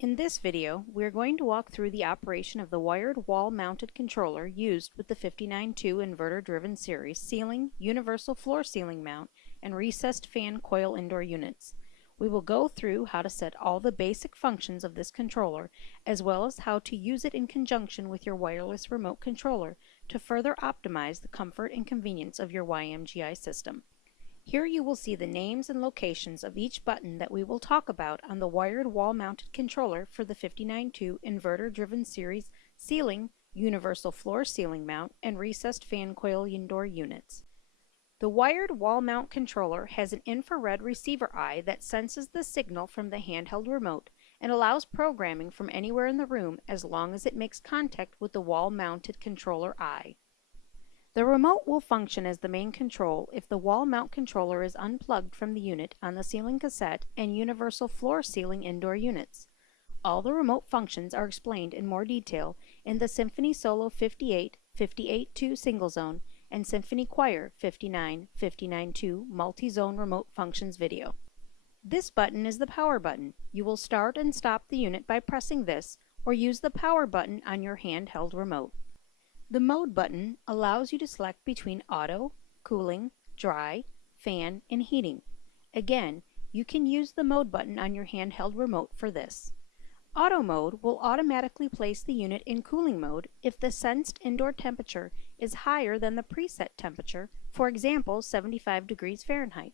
In this video, we are going to walk through the operation of the wired wall-mounted controller used with the 59.2 inverter-driven series ceiling, universal floor ceiling mount, and recessed fan coil indoor units. We will go through how to set all the basic functions of this controller, as well as how to use it in conjunction with your wireless remote controller to further optimize the comfort and convenience of your YMGI system. Here you will see the names and locations of each button that we will talk about on the wired wall-mounted controller for the 59.2 inverter-driven series ceiling, universal floor ceiling mount, and recessed fan coil indoor units. The wired wall mount controller has an infrared receiver eye that senses the signal from the handheld remote and allows programming from anywhere in the room as long as it makes contact with the wall-mounted controller eye. The remote will function as the main control if the wall mount controller is unplugged from the unit on the ceiling cassette and universal floor ceiling indoor units. All the remote functions are explained in more detail in the Symphony Solo 58, 58.2 single zone, and Symphony Choir 59, 59.2 multi-zone remote functions video. This button is the power button. You will start and stop the unit by pressing this or use the power button on your handheld remote. The mode button allows you to select between auto, cooling, dry, fan, and heating. Again, you can use the mode button on your handheld remote for this. Auto mode will automatically place the unit in cooling mode if the sensed indoor temperature is higher than the preset temperature, for example 75 degrees Fahrenheit.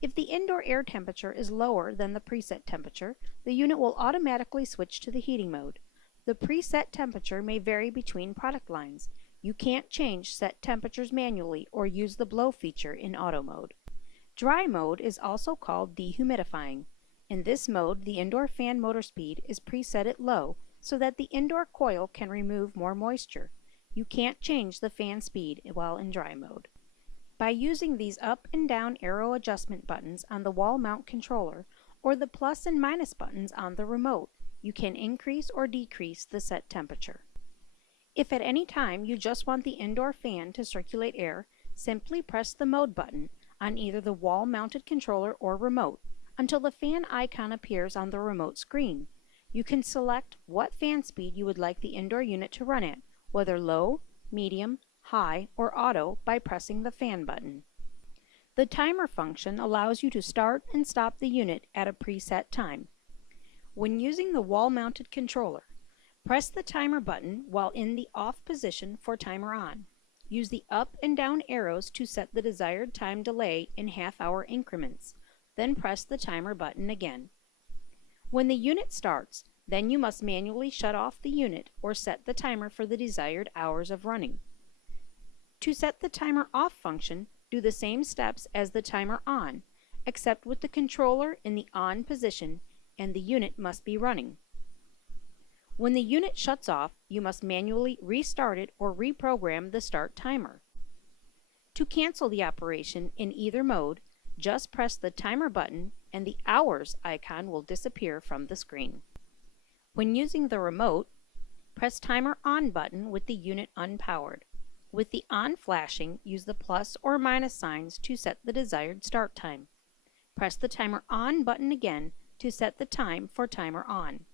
If the indoor air temperature is lower than the preset temperature, the unit will automatically switch to the heating mode. The preset temperature may vary between product lines. You can't change set temperatures manually or use the blow feature in auto mode. Dry mode is also called dehumidifying. In this mode, the indoor fan motor speed is preset at low so that the indoor coil can remove more moisture. You can't change the fan speed while in dry mode. By using these up and down arrow adjustment buttons on the wall mount controller or the plus and minus buttons on the remote, you can increase or decrease the set temperature. If at any time you just want the indoor fan to circulate air, simply press the mode button on either the wall-mounted controller or remote until the fan icon appears on the remote screen. You can select what fan speed you would like the indoor unit to run at, whether low, medium, high, or auto by pressing the fan button. The timer function allows you to start and stop the unit at a preset time. When using the wall-mounted controller, press the timer button while in the off position for timer on. Use the up and down arrows to set the desired time delay in half-hour increments. Then press the timer button again. When the unit starts, then you must manually shut off the unit or set the timer for the desired hours of running. To set the timer off function, do the same steps as the timer on, except with the controller in the on position and the unit must be running. When the unit shuts off, you must manually restart it or reprogram the start timer. To cancel the operation in either mode, just press the timer button and the hours icon will disappear from the screen. When using the remote, press timer on button with the unit unpowered. With the on flashing, use the plus or minus signs to set the desired start time. Press the timer on button again to set the time for timer on.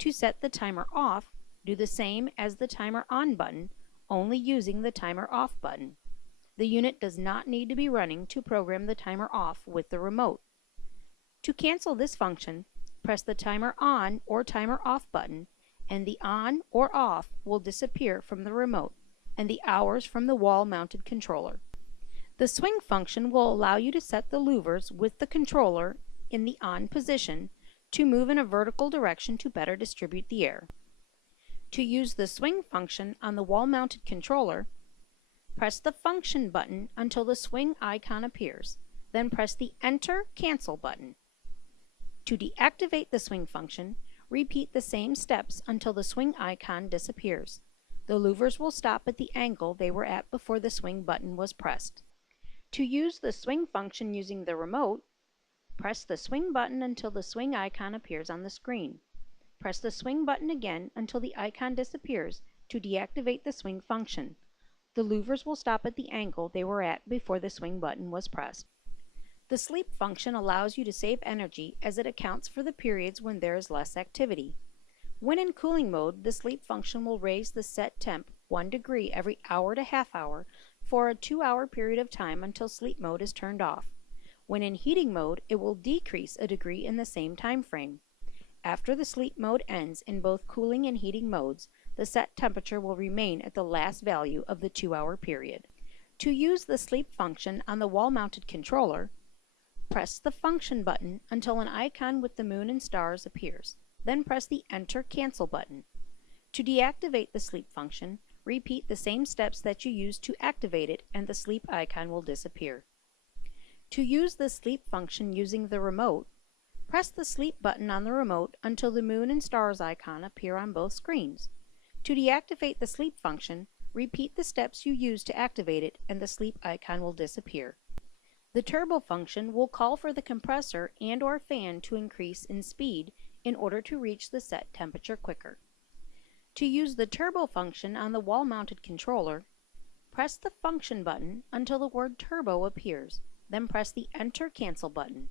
To set the timer off, do the same as the timer on button, only using the timer off button. The unit does not need to be running to program the timer off with the remote. To cancel this function, press the timer on or timer off button and the on or off will disappear from the remote and the hours from the wall-mounted controller. The swing function will allow you to set the louvers with the controller in the on position to move in a vertical direction to better distribute the air. To use the swing function on the wall-mounted controller, press the function button until the swing icon appears, then press the enter cancel button. To deactivate the swing function, repeat the same steps until the swing icon disappears. The louvers will stop at the angle they were at before the swing button was pressed. To use the swing function using the remote, press the swing button until the swing icon appears on the screen. Press the swing button again until the icon disappears to deactivate the swing function. The louvers will stop at the angle they were at before the swing button was pressed. The sleep function allows you to save energy as it accounts for the periods when there is less activity. When in cooling mode, the sleep function will raise the set temp 1 degree every hour to half hour for a 2-hour period of time until sleep mode is turned off. When in heating mode, it will decrease a degree in the same time frame. After the sleep mode ends in both cooling and heating modes, the set temperature will remain at the last value of the 2-hour period. To use the sleep function on the wall-mounted controller, press the function button until an icon with the moon and stars appears. Then press the Enter Cancel button. To deactivate the sleep function, repeat the same steps that you used to activate it and the sleep icon will disappear. To use the sleep function using the remote, press the sleep button on the remote until the moon and stars icon appear on both screens. To deactivate the sleep function, repeat the steps you used to activate it and the sleep icon will disappear. The turbo function will call for the compressor and/or fan to increase in speed in order to reach the set temperature quicker. To use the turbo function on the wall-mounted controller, press the function button until the word turbo appears, then press the Enter Cancel button.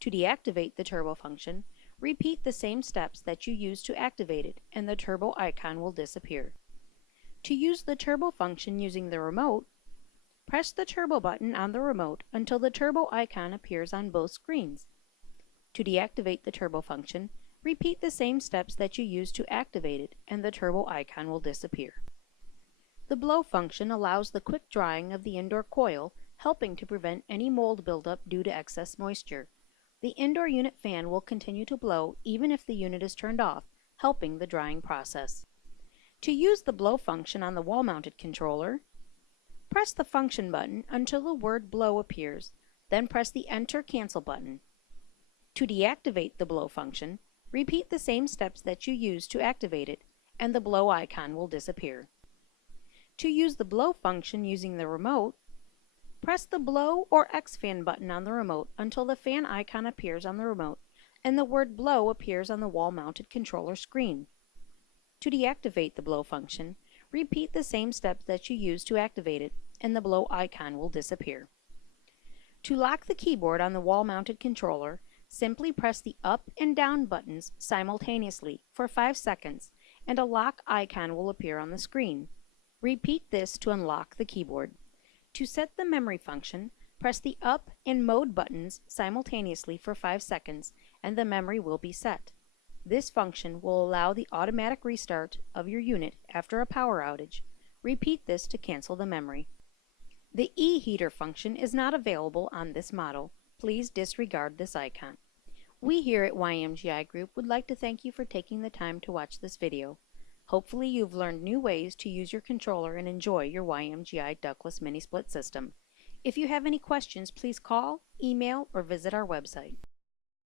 To deactivate the turbo function, repeat the same steps that you used to activate it and the turbo icon will disappear. To use the turbo function using the remote, press the turbo button on the remote until the turbo icon appears on both screens. To deactivate the turbo function, repeat the same steps that you used to activate it and the turbo icon will disappear. The blow function allows the quick drying of the indoor coil, helping to prevent any mold buildup due to excess moisture. The indoor unit fan will continue to blow even if the unit is turned off, helping the drying process. To use the blow function on the wall-mounted controller, press the function button until the word blow appears, then press the Enter Cancel button. To deactivate the blow function, repeat the same steps that you used to activate it and the blow icon will disappear. To use the blow function using the remote, press the blow or X fan button on the remote until the fan icon appears on the remote and the word blow appears on the wall-mounted controller screen. To deactivate the blow function, repeat the same steps that you used to activate it and the blow icon will disappear. To lock the keyboard on the wall-mounted controller, simply press the up and down buttons simultaneously for 5 seconds and a lock icon will appear on the screen. Repeat this to unlock the keyboard. To set the memory function, press the up and mode buttons simultaneously for 5 seconds and the memory will be set. This function will allow the automatic restart of your unit after a power outage. Repeat this to cancel the memory. The E-heater function is not available on this model. Please disregard this icon. We here at YMGI Group would like to thank you for taking the time to watch this video. Hopefully you've learned new ways to use your controller and enjoy your YMGI ductless mini split system. If you have any questions, please call, email, or visit our website.